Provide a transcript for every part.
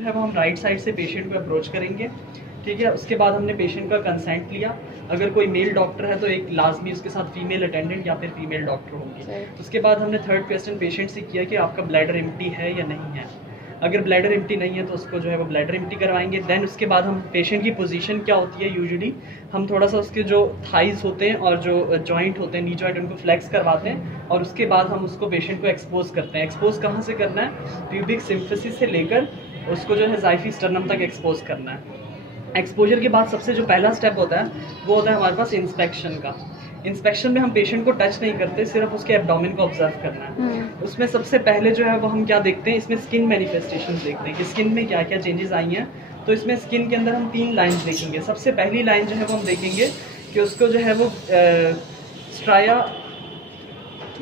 जो है वो हम राइट साइड से पेशेंट को अप्रोच करेंगे, ठीक है। उसके बाद हमने पेशेंट का कंसेंट लिया। अगर कोई मेल डॉक्टर है तो एक लाजमी उसके साथ फीमेल अटेंडेंट या फिर फीमेल डॉक्टर होंगी। उसके बाद हमने थर्ड क्वेश्चन पेशेंट से किया कि आपका ब्लैडर एम्प्टी है या नहीं है। अगर ब्लैडर एम्प्टी नहीं है तो उसको जो है वो ब्लैडर एम्प्टी करवाएंगे। देन उसके बाद हम पेशेंट की पोजीशन क्या होती है, यूजुअली हम थोड़ा सा उसके जो थाइज होते हैं और जो जॉइंट होते हैं, नी जॉइंट, उनको फ्लेक्स करवाते हैं और उसके बाद हम उसको पेशेंट को एक्सपोज करते हैं। एक्सपोज कहाँ से करना है, प्यूबिक सिम्फिसिस से लेकर उसको जो है ज़ाइफी स्टर्नम तक एक्सपोज करना है। एक्सपोजर के बाद सबसे जो पहला स्टेप होता है वो होता है हमारे पास इंस्पेक्शन का। इंस्पेक्शन में हम पेशेंट को टच नहीं करते, सिर्फ उसके एब्डोमेन को ऑब्जर्व करना है। उसमें सबसे पहले जो है वो हम क्या देखते हैं, इसमें स्किन मैनिफेस्टेशन देखते हैं कि स्किन में क्या क्या चेंजेस आई हैं। तो इसमें स्किन के अंदर हम 3 लाइन्स देखेंगे। सबसे पहली लाइन जो है वो हम देखेंगे कि उसको जो है वो स्ट्राया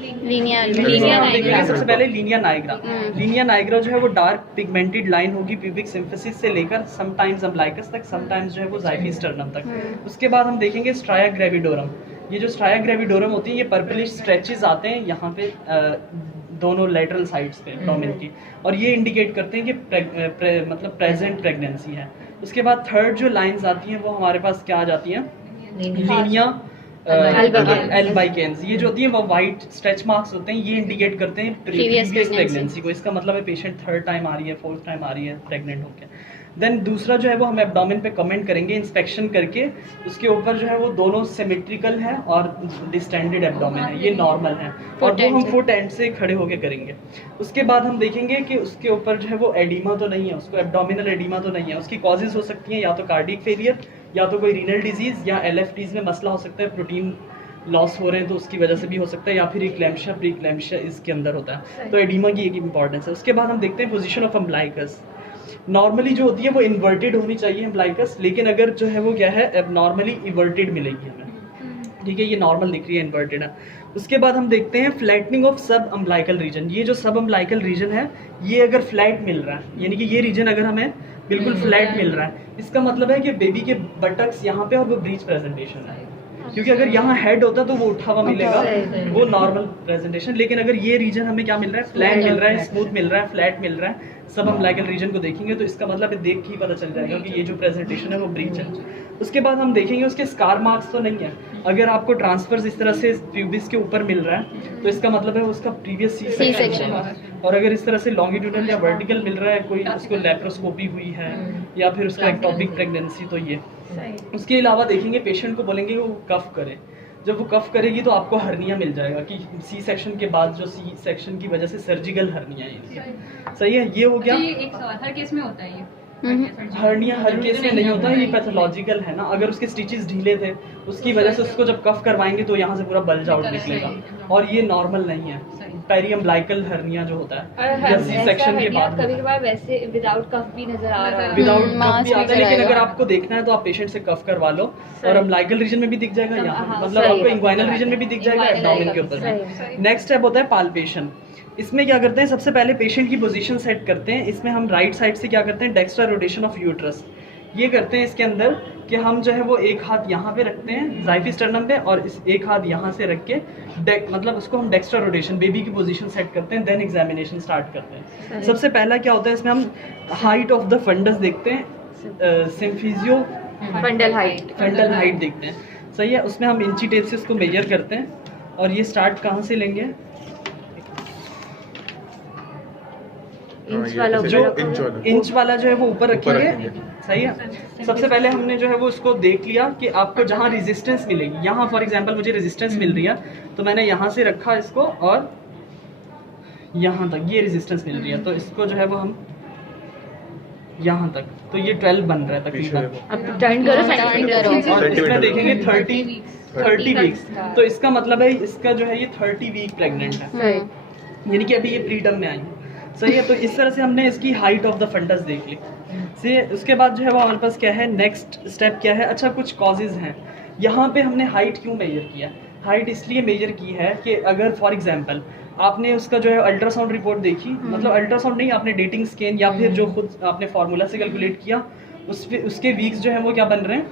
लीनिया सबसे पहले लीनिया नाइग्रा। लीनिया नाइग्रा जो है वो डार्क पिगमेंटेड लाइन होगी प्यूबिक सिम्फिसिस से लेकर समटाइम्स अम्ब्लाइकस तक, समटाइम्स जो है वो ज़ाइफी स्टर्नम तक। उसके बाद हम देखेंगे स्ट्राया ग्रेविडोरम। ये जो स्ट्राया ग्रेविडोरम होती है ये पर्पलिश स्ट्रेचेस आते हैं यहाँ पे दोनों लेटरल साइड्स पे एब्डोमेन की, और ये इंडिकेट करते हैं कि मतलब प्रेजेंट प्रेगनेंसी है। उसके बाद थर्ड जो लाइंस आती हैं वो हमारे पास क्या आ जाती हैं, लीनिया एल्बाइकेंस। ये जो होती है वो वाइट स्ट्रेच मार्क्स होते हैं, ये इंडिकेट करते हैं प्रीवियस प्रेगनेंसी को। इसका मतलब है पेशेंट 3rd टाइम आ रही है, 4th टाइम आ रही है प्रेग्नेंट होकर। देन दूसरा जो है वो हम एब्डोमेन पे कमेंट करेंगे इंस्पेक्शन करके, उसके ऊपर जो है वो दोनों सिमेट्रिकल है और डिस्टेंडेड एब्डोमेन है, ये नॉर्मल है, और वो हम फुट एंड से खड़े होके करेंगे। उसके बाद हम देखेंगे कि उसके ऊपर जो है वो एडिमा तो नहीं है, उसको एब्डोमिनल एडिमा तो नहीं है। उसकी कॉजेज हो सकती हैं या तो कार्डियक फेलियर, या तो कोई रीनल डिजीज, या LFTs में मसला हो सकता है, प्रोटीन लॉस हो रहे हैं तो उसकी वजह से भी हो सकता है, या फिर इक्लेम्शिया प्रीक्लेम्शिया इसके अंदर होता है। तो एडिमा की एक इंपॉर्टेंस है। उसके बाद हम देखते हैं पोजीशन ऑफ अम्ब्लाइकस। नॉर्मली जो होती है वो इन्वर्टेड होनी चाहिए अम्ब्लाइकस, लेकिन अगर जो है वो क्या है एबनॉर्मली इवर्टेड मिलेगी हमें, ठीक है। ये नॉर्मल दिख रही है, इन्वर्टेड है। उसके बाद हम देखते हैं फ्लैटनिंग ऑफ सब अम्ब्लाइकल रीजन। ये जो सब अम्ब्लाइकल रीजन है ये अगर फ्लैट मिल रहा है, यानी कि ये रीजन अगर हमें बिल्कुल फ्लैट मिल रहा है, इसका मतलब है कि बेबी के बटक्स यहाँ पे और वो ब्रीच प्रेजेंटेशन है। क्योंकि अगर यहाँ हेड होता तो वो उठा हुआ मिलेगा, वो नॉर्मल प्रेजेंटेशन। लेकिन अगर ये रीजन हमें क्या मिल रहा है, फ्लैट मिल रहा है, स्मूथ मिल रहा है, फ्लैट मिल रहा है, सब अम्ब्लाइकल रीजन को देखेंगे तो इसका मतलब है देख के ही पता चल जाएगा कि ये जो प्रेजेंटेशन है वो ब्रीच है। उसके बाद हम देखेंगे उसके स्कार मार्क्स तो नहीं है। अगर आपको ट्रांसफर्स इस तरह से प्यूबिस के ऊपर मिल रहा है तो इसका मतलब है उसका प्रीवियस सी सेक्शन है। और अगर इस तरह से लॉन्गिट्यूडनल या वर्टिकल मिल रहा है, कोई उसको लेप्रोस्कोपी हुई है या फिर उसका एक्टोपिक प्रेगनेंसी, तो ये। उसके अलावा देखेंगे पेशेंट को बोलेंगे वो कफ करे। जब वो कफ करेगी तो आपको हर्निया मिल जाएगा कि सी सेक्शन के बाद जो सी सेक्शन की वजह से सर्जिकल हर्निया है। सही है, ये हो गया। एक सवाल, हर केस में होता है ये? हर्निया हर केस में नहीं होता, ये पैथोलॉजिकल है ना। अगर उसके स्टिचेस ढीले थे उसकी वजह से उसको जब कफ करवाएंगे तो यहाँ से पूरा बल्ज आउट निकलेगा, और ये नॉर्मल नहीं है। पेरी अम्ब्लाइकल हर्निया जो होता है या सी सेक्शन के बाद कभी-कभार वैसे विदाउट कफ भी नजर आ रहा है, विदाउट कफ भी आता है। लेकिन अगर आपको देखना है तो आप पेशेंट से कफ करवा लो, और अम्ब्लाइकल रीजन में भी दिख जाएगा, यहाँ मतलब आपको इंग्वाइनल रीजन में भी दिख जाएगा, एब्डोमेन के ऊपर भी। नेक्स्ट स्टेप होता है पाल्पेशन। इसमें क्या करते हैं, सबसे पहले पेशेंट की पोजीशन सेट करते हैं। इसमें हम राइट साइड से क्या करते हैं, डेक्स्ट्रा रोटेशन ऑफ यूट्रस ये करते हैं इसके अंदर, कि हम जो है वो एक हाथ यहाँ पे रखते हैं ज़ाइफी स्टर्नम पे, और इस एक हाथ यहाँ से रख के मतलब उसको हम डेक्स्ट्रा रोटेशन बेबी की पोजीशन सेट करते हैं। देन एग्जामिनेशन स्टार्ट करते हैं। सबसे पहला क्या होता है इसमें, हम हाइट ऑफ द फंडस देखते हैं, सिम्फिजियो फंडल हाइट देखते हैं। सही है, उसमें हम इंची टेप से उसको मेजर करते हैं, और ये स्टार्ट कहाँ से लेंगे, इंच वाला जो है वो ऊपर रखेंगे। सही है, सबसे पहले हमने जो है वो उसको देख लिया कि आपको जहाँ रेजिस्टेंस मिलेगी, यहाँ फॉर एग्जांपल मुझे रेजिस्टेंस मिल रही है तो मैंने यहाँ से रखा इसको और यहाँ तक ये रेजिस्टेंस मिल रही है, तो इसको जो है वो हम यहाँ तक, तो ये 12 बन रहा है तकरीबन। अब टर्न करो, और इसमें देखेंगे 30 वीक्स, तो इसका मतलब है इसका जो है ये 30 वीक प्रेग्नेंट है, यानी कि अभी ये प्री टर्म में आई है। सही है, तो इस तरह से हमने इसकी हाइट ऑफ द फंडस देख ली। से उसके बाद जो है वो हमारे पास क्या है, नेक्स्ट स्टेप क्या है, अच्छा कुछ कॉजेज हैं। यहाँ पे हमने हाइट क्यों मेजर किया, हाइट इसलिए मेजर की है कि अगर फॉर एग्जांपल आपने उसका जो है अल्ट्रासाउंड रिपोर्ट देखी, मतलब अल्ट्रासाउंड नहीं, आपने डेटिंग स्कैन या फिर जो खुद आपने फार्मूला से कैलकुलेट किया, उसके वीक्स जो है वो क्या बन रहे हैं,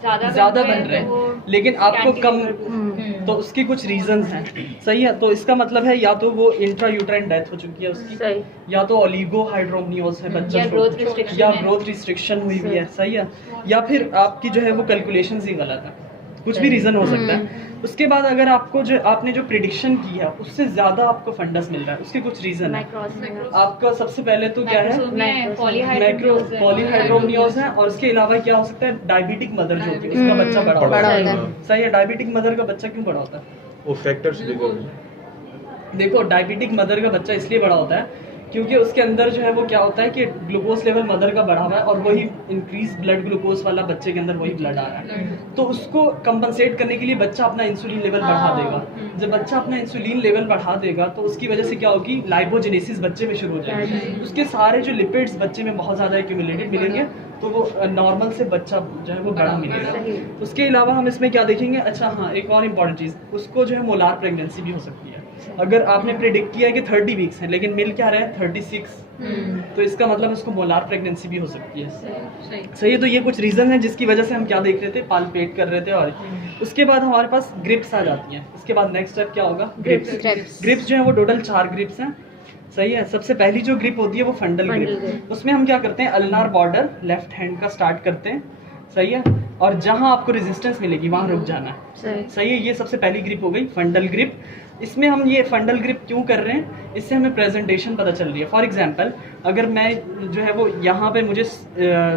ज़्यादा बन रहे हैं, लेकिन आपको कम तो उसके कुछ रीजंस हैं, सही है। तो इसका मतलब है या तो वो इंट्रा यूट्राइन डेथ हो चुकी है उसकी, सही। या तो ओलिगोहाइड्रोमनियोज है बच्चा, या growth restriction या है। ग्रोथ रिस्ट्रिक्शन हुई भी है, सही है। या फिर आपकी जो है वो कैलकुलेशंस ही गलत है, कुछ भी रीजन हो सकता है। उसके बाद अगर आपको जो आपने जो प्रिडिक्शन की है उससे ज्यादा आपको फंडस मिल रहा है, उसके कुछ रीजन है। आपका सबसे पहले तो क्या है, मैक्रो पॉलीहाइड्रोमनियोज है, और इसके अलावा क्या हो सकता है, डायबिटिक मदर जो होती है उसका बच्चा बड़ा होता है, सही है। डायबिटिक मदर का बच्चा क्यों बड़ा होता है? वो फैक्टर्स देखो, डायबिटिक मदर का बच्चा इसलिए बड़ा होता है क्योंकि उसके अंदर जो है वो क्या होता है कि ग्लूकोज लेवल मदर का बढ़ा हुआ है और वही इंक्रीज ब्लड ग्लूकोज वाला बच्चे के अंदर वही ब्लड आ रहा है। तो उसको कंपनसेट करने के लिए बच्चा अपना इंसुलिन लेवल बढ़ा देगा। जब बच्चा अपना इंसुलिन लेवल बढ़ा देगा तो उसकी वजह से क्या होगी, लाइपोजेनेसिस बच्चे में शुरू हो जाएगी, उसके सारे जो लिपिड्स बच्चे में बहुत ज़्यादा एक्यूमुलेटेड मिलेंगे, तो वो नॉर्मल से बच्चा जो है वो बड़ा मिलेगा। उसके अलावा हम इसमें क्या देखेंगे, अच्छा हाँ, एक और इम्पॉर्टेंट चीज़, उसको जो है मोलार प्रेगनेंसी भी हो सकती है। अगर आपने प्रेडिक्ट किया है कि 30 वीक्स है लेकिन मिल क्या रहा है 36, तो इसका मतलब उसको मोलार प्रेगनेंसी भी हो सकती है, सही है। तो ये कुछ रीजन है जिसकी वजह से हम क्या देख रहे थे, पालपेट कर रहे थे। और उसके बाद हमारे पास ग्रिप्स आ जाती हैं। इसके बाद नेक्स्ट स्टेप क्या होगा, ग्रिप्स। ग्रिप्स जो है वो टोटल 4 ग्रिप्स हैं, सही है। सबसे पहली जो ग्रिप होती है वो फंडल ग्रिप। उसमें हम क्या करते हैं, अल्नार बॉर्डर लेफ्ट हैंड का स्टार्ट करते हैं, सही है, और जहां आपको रेजिस्टेंस मिलेगी वहां रुक जाना है, सही है। ये सबसे पहली ग्रिप हो गई, फंडल ग्रिप। इसमें हम ये फंडल ग्रिप क्यों कर रहे हैं, इससे हमें प्रेजेंटेशन पता चल रही है। फॉर एग्जांपल, अगर मैं जो है वो यहाँ पे मुझे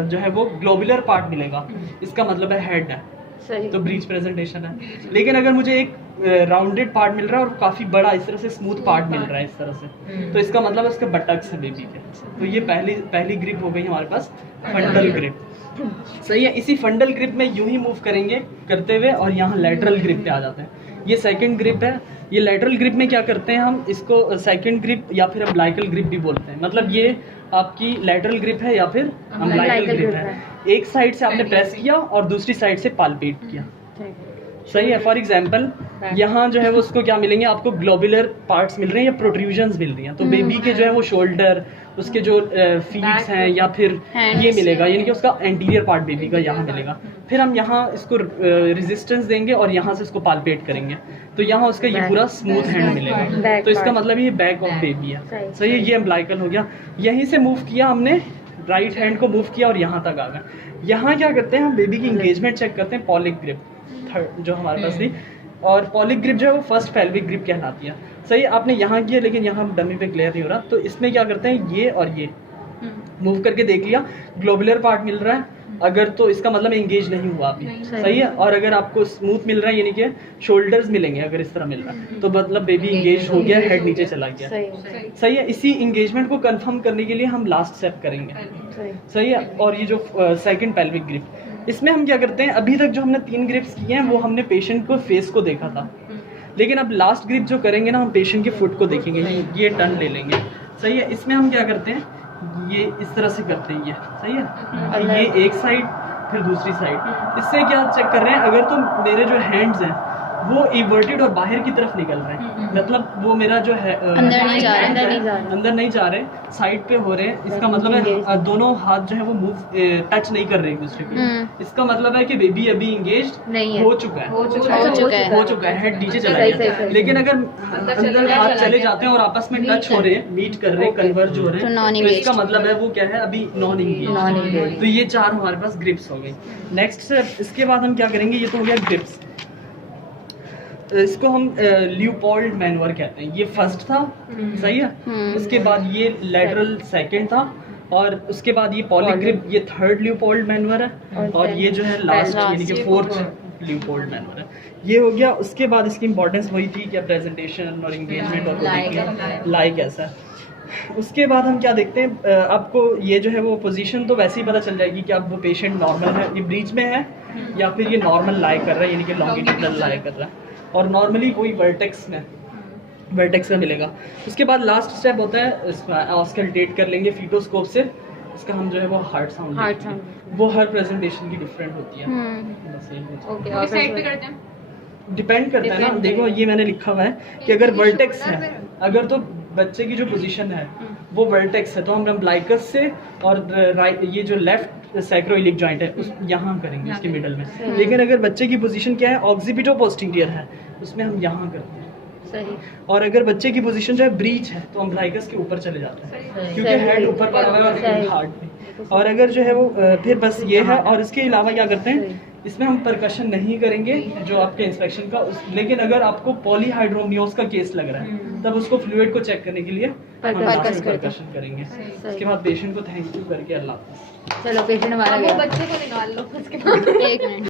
जो है वो ग्लोबुलर पार्ट मिलेगा, इसका मतलब है हेड है, तो ब्रीच प्रेजेंटेशन है। लेकिन अगर मुझे एक राउंडेड पार्ट मिल रहा है और काफ़ी बड़ा इस तरह से स्मूथ पार्ट मिल रहा है इस तरह से, तो इसका मतलब उसके बटक्स है बेबी के। तो ये पहली ग्रिप हो गई हमारे पास, फंडल ग्रिप, सही है। इसी फंडल ग्रिप में यूं ही मूव करेंगे करते हुए और यहाँ लेटरल ग्रिप पे आ जाते हैं। ये सेकंड ग्रिप है। ये लेटरल ग्रिप में क्या करते हैं, हम इसको सेकंड ग्रिप या फिर अम्बिलिकल ग्रिप भी बोलते हैं। मतलब ये आपकी लेटरल ग्रिप है या फिर अम्बिलिकल ग्रिप है। एक साइड से आपने प्रेस किया और दूसरी साइड से पालपेट किया, सही है। फॉर एग्जाम्पल, यहाँ जो है वो उसको क्या मिलेंगे, आपको ग्लोबुलर पार्ट्स मिल रहे हैं या प्रोट्रूजन्स मिल रही हैं। तो बेबी के जो है वो शोल्डर, उसके जो फीट्स हैं या फिर ये मिलेगा, यानी कि उसका एंटीरियर पार्ट बेबी का यहाँ मिलेगा। फिर हम यहाँ इसको रेजिस्टेंस देंगे और यहाँ से इसको पालपेट करेंगे, तो यहाँ उसका ये पूरा स्मूथ हैंड मिलेगा। तो इसका मतलब ये बैक ऑफ बेबी है, सही है। ये अम्बिलिकल हो गया। यहीं से मूव किया हमने, राइट हैंड को मूव किया और यहाँ तक आ गए। यहाँ क्या करते हैं, हम बेबी की इंगेजमेंट चेक करते हैं, पॉलिक ग्रिप थर्ड जो हमारे पास थी। और पॉलिक ग्रिप जो है वो फर्स्ट पेल्विक ग्रिप कहलाती है, सही। आपने यहाँ किया लेकिन यहाँ डमी पे क्लियर नहीं हो रहा, तो इसमें क्या करते हैं, ये और ये मूव करके देख लिया, ग्लोबुलर पार्ट मिल रहा है अगर, तो इसका मतलब एंगेज नहीं हुआ अभी, सही है। और अगर आपको स्मूथ मिल रहा है यानी कि शोल्डर्स मिलेंगे, अगर इस तरह मिल रहा है तो मतलब बेबी एंगेज हो गया, हेड नीचे चला गया, सही है। इसी एंगेजमेंट को कंफर्म करने के लिए हम लास्ट स्टेप करेंगे, सही है। और ये जो सेकंड पेल्विक ग्रिप, इसमें हम क्या करते हैं, अभी तक जो हमने 3 ग्रिप्स किए हैं वो हमने पेशेंट को फेस को देखा था, लेकिन अब लास्ट ग्रिप जो करेंगे ना, हम पेशेंट के फुट को देखेंगे। ये टर्न ले लेंगे, सही है। इसमें हम क्या करते हैं, ये इस तरह से करते हैं, ये सही है। ये एक साइड फिर दूसरी साइड। इससे क्या चेक कर रहे हैं, अगर तो मेरे जो हैंड्स हैं वो इन्वर्टेड और बाहर की तरफ निकल रहे हैं, मतलब वो मेरा जो है अंदर नहीं जा रहे, साइड पे हो रहे हैं, इसका मतलब है दोनों हाथ जो है वो मूव टच नहीं कर रहे एक दूसरे को। इसका मतलब है कि बेबी अभी इंगेज्ड हो चुका है, हेड नीचे चला गया। लेकिन अगर अंदर हाथ चले जाते हैं और आपस में टच हो रहे हैं, मीट कर रहे हैं, कन्वर्ज हो रहे हैं, तो इसका मतलब है वो क्या है, अभी नॉन इंगेज। तो ये 4 हमारे पास ग्रिप्स हो गई। नेक्स्ट इसके बाद हम क्या करेंगे, ये तो हो गया ग्रिप्स। इसको हम ल्यूपोल्ड मैनवर कहते हैं। ये फर्स्ट था, सही है। उसके बाद ये लेटरल सेकंड था, और उसके बाद ये पॉलिक ग्रिप, ये थर्ड ल्यूपोल्ड मैनवर है, और ये जो है लास्ट यानी कि फोर्थ ल्यूपोल्ड मैनवर है। ये हो गया। उसके बाद इसकी इंपॉर्टेंस वही थी कि प्रेजेंटेशन और इंगेजमेंट और लाइक ऐसा। उसके बाद हम क्या देखते हैं, आपको ये जो है वो पोजीशन तो वैसे ही पता चल जाएगी कि अब वो पेशेंट नॉर्मल है, ये ब्रीच में है, या फिर ये नॉर्मल लाई कर रहा है यानी कि लॉन्गिट्यूडनल लाई कर रहा है, और नॉर्मली कोई वर्टेक्स में मिलेगा। उसके बाद लास्ट स्टेप होता है, ऑस्कल्टेट कर लेंगे फीटोस्कोप से, इसका हम जो है वो हार्ट साउंड, वो हर प्रेजेंटेशन की डिफरेंट होती है, डिपेंड करता है ना। देखो ये मैंने लिखा हुआ है कि अगर वर्टेक्स है, अगर तो बच्चे की जो पोजीशन है वो वर्टेक्स है, तो हम अम्बिलिकस से और राइट ये जो लेफ्ट सैक्रोइलिक जॉइंट है उस यहाँ करेंगे इसके मिडल में। लेकिन अगर बच्चे की पोजीशन क्या है, ऑक्सीपिटो पोस्टीरियर है, उसमें हम यहाँ करते हैं। सही। और अगर बच्चे की पोजीशन जो है ब्रीच है तो अम्ब्लाइकस के ऊपर चले जाते हैं सही। क्योंकि हेड ऊपर पड़ा हुआ है और सही। हार्ट पे। और अगर जो है वो फिर बस ये है। और इसके अलावा क्या करते हैं, इसमें हम परकशन नहीं करेंगे जो आपके इंस्पेक्शन का लेकिन अगर आपको पॉलीहाइड्रोमियोस का केस लग रहा है तब उसको फ्लूइड को चेक करने के लिए परकशन करेंगे। उसके बाद पेशेंट को थैंक यू करके अल्लाह हाफ़िज़। चलो पेशेंट हमारा वो गया। बच्चे को निकाल लो उसके बाद। एक मिनट।